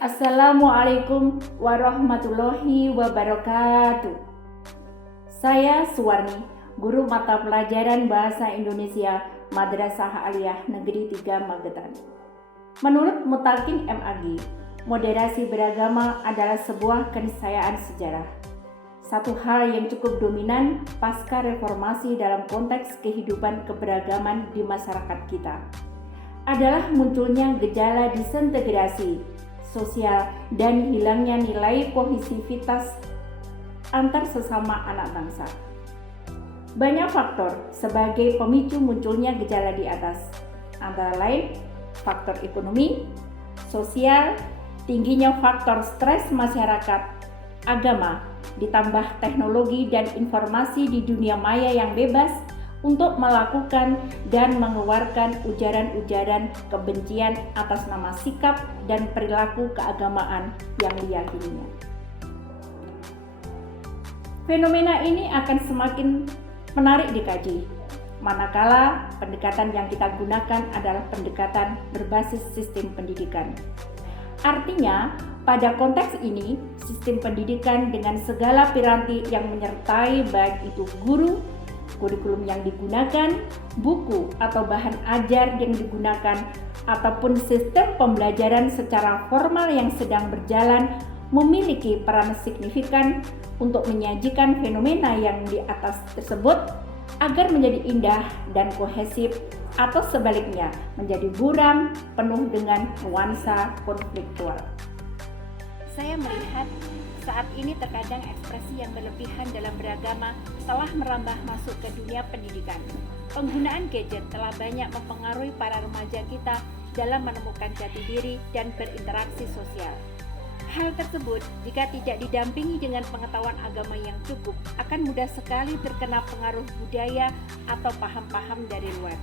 Assalamualaikum warahmatullahi wabarakatuh. Saya Suwarni, guru mata pelajaran Bahasa Indonesia Madrasah Aliyah Negeri 3 Magetan. Menurut Mutakin MAG, moderasi beragama adalah sebuah keniscayaan sejarah. Satu hal yang cukup dominan pasca reformasi dalam konteks kehidupan keberagaman di masyarakat kita adalah munculnya gejala disintegrasi sosial dan hilangnya nilai kohesivitas antar sesama anak bangsa. Banyak faktor sebagai pemicu munculnya gejala di atas, antara lain faktor ekonomi, sosial, tingginya faktor stres masyarakat, agama, ditambah teknologi dan informasi di dunia maya yang bebas untuk melakukan dan mengeluarkan ujaran-ujaran kebencian atas nama sikap dan perilaku keagamaan yang diyakininya. Fenomena ini akan semakin menarik dikaji, manakala pendekatan yang kita gunakan adalah pendekatan berbasis sistem pendidikan. Artinya, pada konteks ini, sistem pendidikan dengan segala piranti yang menyertai baik itu guru, kurikulum yang digunakan, buku atau bahan ajar yang digunakan, ataupun sistem pembelajaran secara formal yang sedang berjalan memiliki peran signifikan untuk menyajikan fenomena yang di atas tersebut agar menjadi indah dan kohesif, atau sebaliknya menjadi buram penuh dengan nuansa konfliktual. Saya melihat saat ini terkadang ekspresi yang berlebihan dalam beragama telah merambah masuk ke dunia pendidikan. Penggunaan gadget telah banyak mempengaruhi para remaja kita dalam menemukan jati diri dan berinteraksi sosial. Hal tersebut, jika tidak didampingi dengan pengetahuan agama yang cukup, akan mudah sekali terkena pengaruh budaya atau paham-paham dari luar.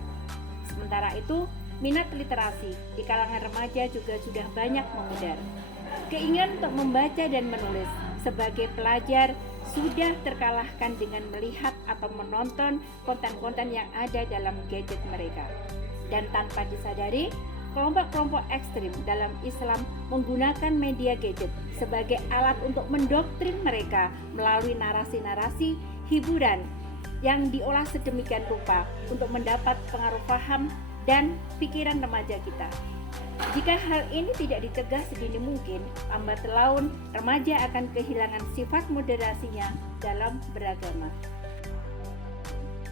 Sementara itu, minat literasi di kalangan remaja juga sudah banyak memudar. Keinginan untuk membaca dan menulis sebagai pelajar sudah terkalahkan dengan melihat atau menonton konten-konten yang ada dalam gadget mereka. Dan tanpa disadari, kelompok-kelompok ekstrim dalam Islam menggunakan media gadget sebagai alat untuk mendoktrin mereka melalui narasi-narasi hiburan yang diolah sedemikian rupa untuk mendapat pengaruh paham dan pikiran remaja kita. Jika hal ini tidak dicegah sedini mungkin, lambat laun remaja akan kehilangan sifat moderasinya dalam beragama.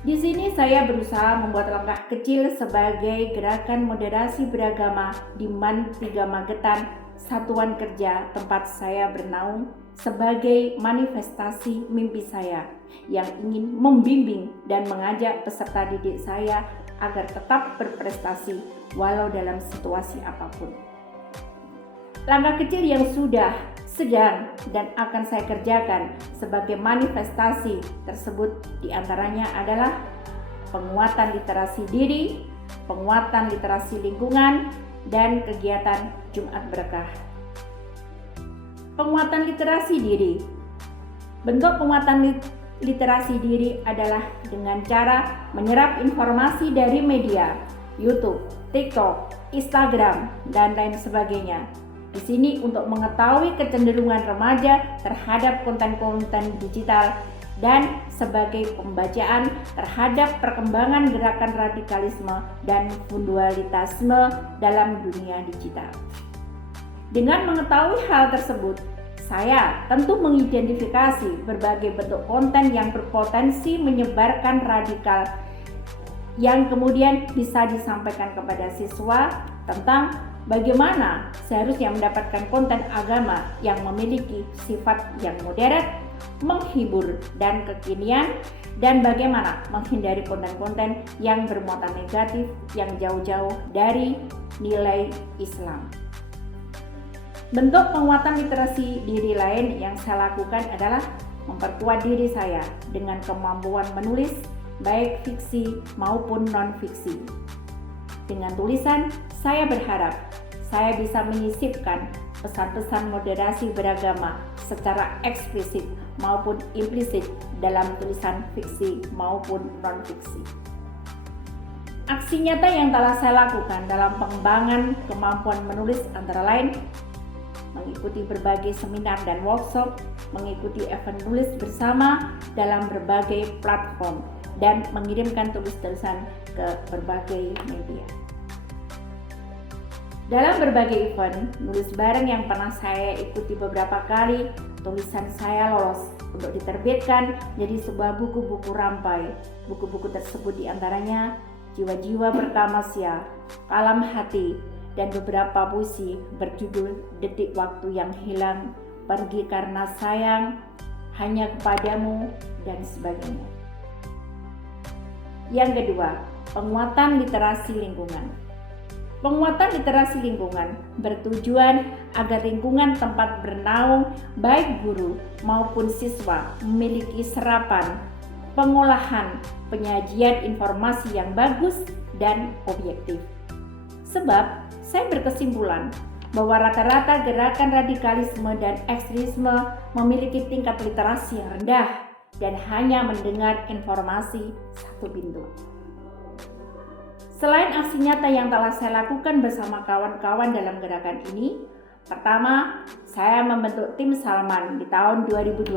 Di sini saya berusaha membuat langkah kecil sebagai gerakan moderasi beragama di MAN 3 Magetan, satuan kerja tempat saya bernaung, sebagai manifestasi mimpi saya yang ingin membimbing dan mengajak peserta didik saya agar tetap berprestasi walau dalam situasi apapun. Langkah kecil yang sudah, sedang, dan akan saya kerjakan sebagai manifestasi tersebut diantaranya adalah penguatan literasi diri, penguatan literasi lingkungan, dan kegiatan Jumat Berkah. Penguatan literasi diri. Bentuk penguatan literasi diri adalah dengan cara menyerap informasi dari media, YouTube, TikTok, Instagram, dan lain sebagainya. Di sini untuk mengetahui kecenderungan remaja terhadap konten-konten digital dan sebagai pembacaan terhadap perkembangan gerakan radikalisme dan fundamentalisme dalam dunia digital. Dengan mengetahui hal tersebut, saya tentu mengidentifikasi berbagai bentuk konten yang berpotensi menyebarkan radikal yang kemudian bisa disampaikan kepada siswa tentang bagaimana seharusnya mendapatkan konten agama yang memiliki sifat yang modern, menghibur, dan kekinian, dan bagaimana menghindari konten-konten yang bermuatan negatif yang jauh-jauh dari nilai Islam. Bentuk penguatan literasi diri lain yang saya lakukan adalah memperkuat diri saya dengan kemampuan menulis baik fiksi maupun non-fiksi. Dengan tulisan, saya berharap saya bisa menyisipkan pesan-pesan moderasi beragama secara eksplisit maupun implisit dalam tulisan fiksi maupun non-fiksi. Aksi nyata yang telah saya lakukan dalam pengembangan kemampuan menulis antara lain mengikuti berbagai seminar dan workshop, mengikuti event tulis bersama dalam berbagai platform, dan mengirimkan tulis-tulisan ke berbagai media. Dalam berbagai event, nulis bareng yang pernah saya ikuti beberapa kali, tulisan saya lolos untuk diterbitkan jadi sebuah buku-buku rampai. Buku-buku tersebut diantaranya Jiwa-Jiwa Bertamasya, Kalam Hati, dan beberapa puisi berjudul Detik Waktu Yang Hilang, Pergi Karena Sayang, Hanya Kepadamu, dan sebagainya. Yang kedua, penguatan literasi lingkungan. Penguatan literasi lingkungan bertujuan agar lingkungan tempat bernaung baik guru maupun siswa memiliki serapan, pengolahan, penyajian informasi yang bagus dan objektif. Sebab saya berkesimpulan bahwa rata-rata gerakan radikalisme dan ekstremisme memiliki tingkat literasi yang rendah dan hanya mendengar informasi satu pintu. Selain aksi nyata yang telah saya lakukan bersama kawan-kawan dalam gerakan ini, pertama, saya membentuk tim Salman di tahun 2020,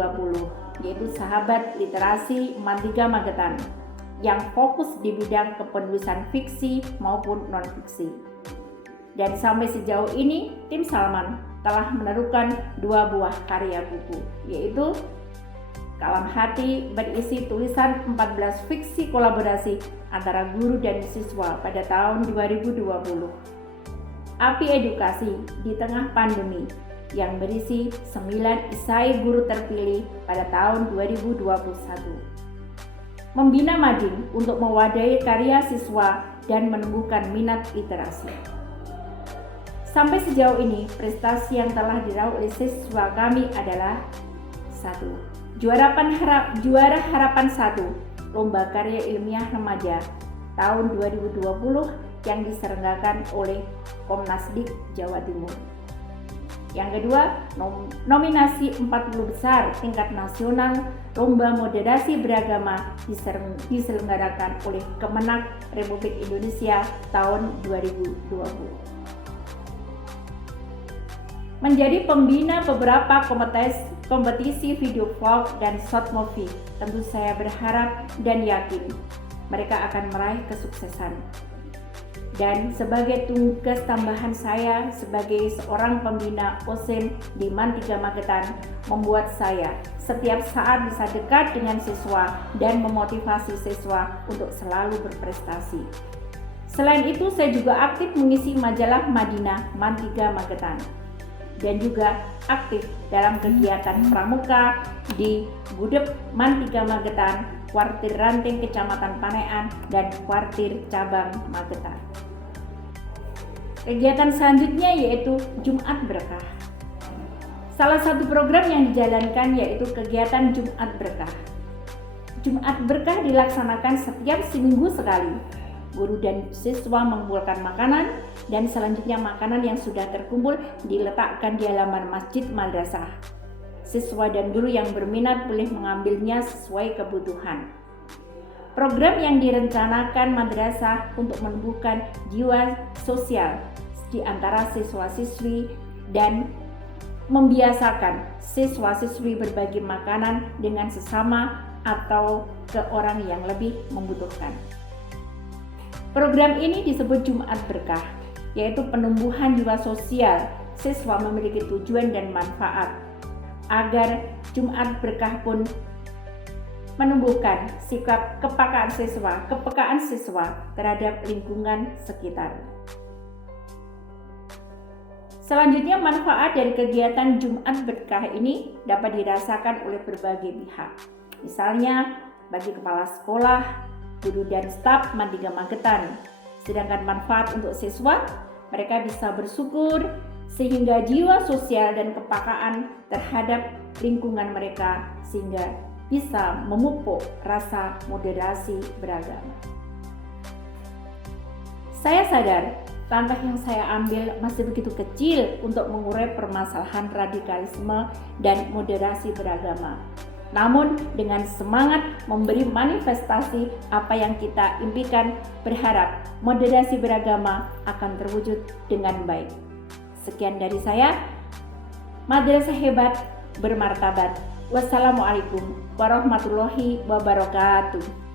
yaitu Sahabat Literasi Mantiga Magetan, yang fokus di bidang kepenulisan fiksi maupun non-fiksi. Dan sampai sejauh ini, tim Salman telah menerukan 2 buah karya buku, yaitu Kalam Hati berisi tulisan 14 fiksi kolaborasi antara guru dan siswa pada tahun 2020. Api Edukasi di Tengah Pandemi yang berisi 9 esai guru terpilih pada tahun 2021. Membina Mading untuk mewadahi karya siswa dan menumbuhkan minat literasi. Sampai sejauh ini, prestasi yang telah diraup oleh siswa kami adalah 1. Juara Harapan 1 Lomba Karya Ilmiah Remaja tahun 2020 yang diselenggarakan oleh Komnasdik Jawa Timur. Yang kedua, nominasi 40 besar tingkat nasional Lomba Moderasi Beragama diselenggarakan oleh Kemenak Republik Indonesia tahun 2020. Menjadi pembina beberapa kompetisi video vlog dan short movie, tentu saya berharap dan yakin mereka akan meraih kesuksesan. Dan sebagai tugas tambahan saya sebagai seorang pembina OSIM di Mantiga Magetan, membuat saya setiap saat bisa dekat dengan siswa dan memotivasi siswa untuk selalu berprestasi. Selain itu, saya juga aktif mengisi majalah Madinah Mantiga Magetan dan juga aktif dalam kegiatan pramuka di Gudeg Mantiga Magetan, Kuartir Ranting Kecamatan Panean, dan Kuartir Cabang Magetan. Kegiatan selanjutnya yaitu Jumat Berkah. Salah satu program yang dijalankan yaitu kegiatan Jumat Berkah. Jumat Berkah dilaksanakan setiap seminggu sekali. Guru dan siswa mengumpulkan makanan dan selanjutnya makanan yang sudah terkumpul diletakkan di halaman masjid madrasah. Siswa dan guru yang berminat boleh mengambilnya sesuai kebutuhan. Program yang direncanakan madrasah untuk menumbuhkan jiwa sosial di antara siswa-siswi dan membiasakan siswa-siswi berbagi makanan dengan sesama atau ke orang yang lebih membutuhkan. Program ini disebut Jumat Berkah, yaitu penumbuhan jiwa sosial siswa memiliki tujuan dan manfaat, agar Jumat Berkah pun menumbuhkan sikap kepekaan siswa terhadap lingkungan sekitar. Selanjutnya, manfaat dari kegiatan Jumat Berkah ini dapat dirasakan oleh berbagai pihak. Misalnya, bagi kepala sekolah, guru dan staf Mantiga Magetan. Sedangkan manfaat untuk siswa, mereka bisa bersyukur sehingga jiwa sosial dan kepekaan terhadap lingkungan mereka sehingga bisa memupuk rasa moderasi beragama. Saya sadar langkah yang saya ambil masih begitu kecil untuk mengurai permasalahan radikalisme dan moderasi beragama. Namun dengan semangat memberi manifestasi apa yang kita impikan, berharap moderasi beragama akan terwujud dengan baik. Sekian dari saya. madrasah hebat bermartabat. Wassalamualaikum warahmatullahi wabarakatuh.